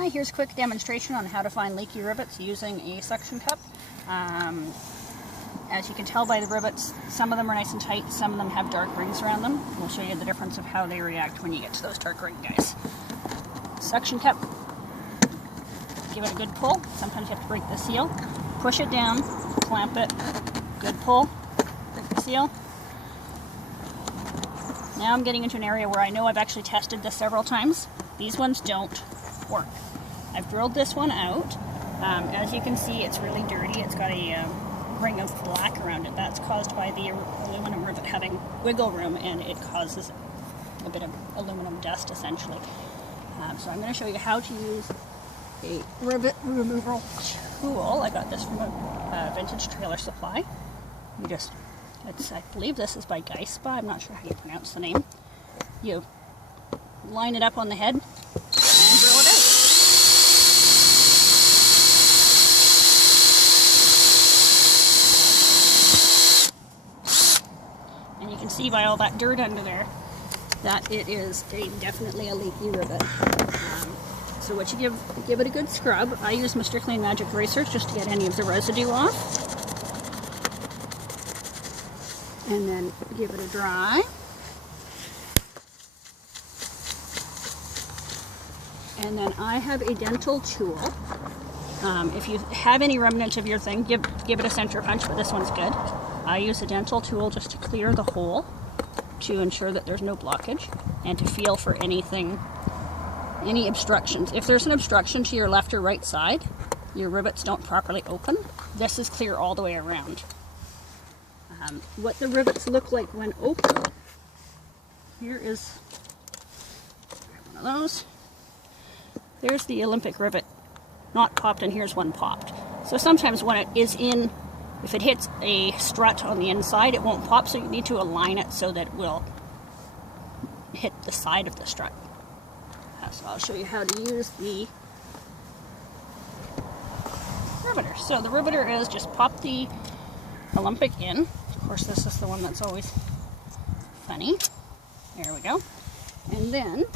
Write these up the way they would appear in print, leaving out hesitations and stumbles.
Hi, here's a quick demonstration on how to find leaky rivets using a suction cup. As you can tell by the rivets, some of them are nice and tight, some of them have dark rings around them. We'll show you the difference of how they react when you get to those dark ring guys. Suction cup, give it a good pull. Sometimes you have to break the seal. Push it down, clamp it, good pull, break the seal. Now I'm getting into an area where I know I've actually tested this several times. These ones don't work. I've drilled this one out. As you can see, it's really dirty. It's got a ring of black around it. That's caused by the aluminum rivet having wiggle room, and it causes a bit of aluminum dust essentially. So I'm going to show you how to use a rivet removal tool. I got this from a vintage trailer supply. I believe this is by Gesipa. I'm not sure how you pronounce the name. You line it up on the head and drill it out. And you can see by all that dirt under there that it is definitely a leaky rivet. So what you give it a good scrub. I use Mr. Clean Magic Erasers just to get any of the residue off. And then give it a dry. And then I have a dental tool. If you have any remnants of your thing, give it a center punch, but this one's good. I use a dental tool just to clear the hole to ensure that there's no blockage and to feel for anything, any obstructions. If there's an obstruction to your left or right side, your rivets don't properly open, this is clear all the way around. What the rivets look like when open, here is one of those. There's the Olympic rivet, not popped, and here's one popped. So sometimes when it is in, if it hits a strut on the inside, it won't pop, so you need to align it so that it will hit the side of the strut. So I'll show you how to use the riveter. So the riveter is just pop the Olympic in. Of course, this is the one that's always funny. There we go. And then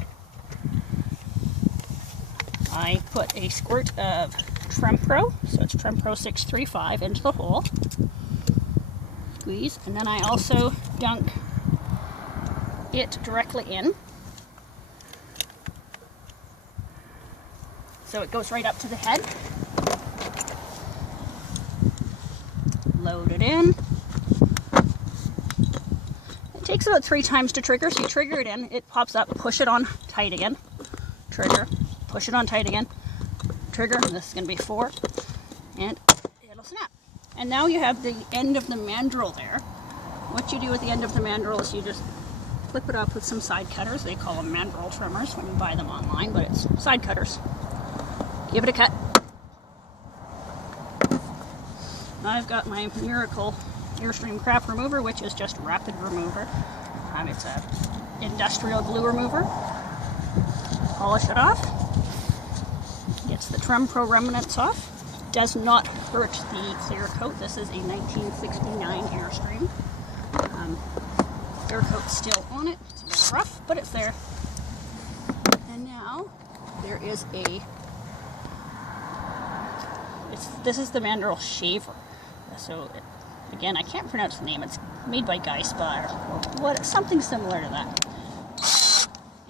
I put a squirt of Trempro, so it's Trempro 635, into the hole. Squeeze, and then I also dunk it directly in. So it goes right up to the head. Load it in. It takes about 3 times to trigger, so you trigger it in, it pops up, push it on tight again, trigger, push it on tight again, trigger, and this is going to be 4, and it'll snap. And now you have the end of the mandrel there. What you do at the end of the mandrel is you just clip it up with some side cutters. They call them mandrel trimmers when you buy them online, but it's side cutters. Give it a cut. I've got my Miracle Airstream crap remover, which is just rapid remover. It's a industrial glue remover. Polish it off. Gets the Trempro remnants off. Does not hurt the clear coat. This is a 1969 Airstream. Clear coat's still on it. It's a little rough, but it's there. And now there is this is the mandrel shaver. So again, I can't pronounce the name. It's made by Gesipa or something similar to that.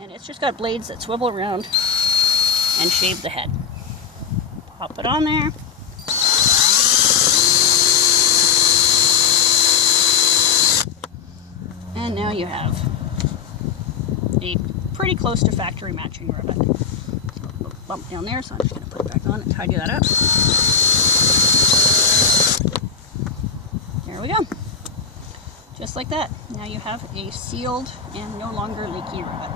And it's just got blades that swivel around and shave the head. Pop it on there. And now you have a pretty close to factory matching rivet. So a bump down there, so I'm just going to put it back on and tidy that up. There we go. Just like that. Now you have a sealed and no longer leaky rivet.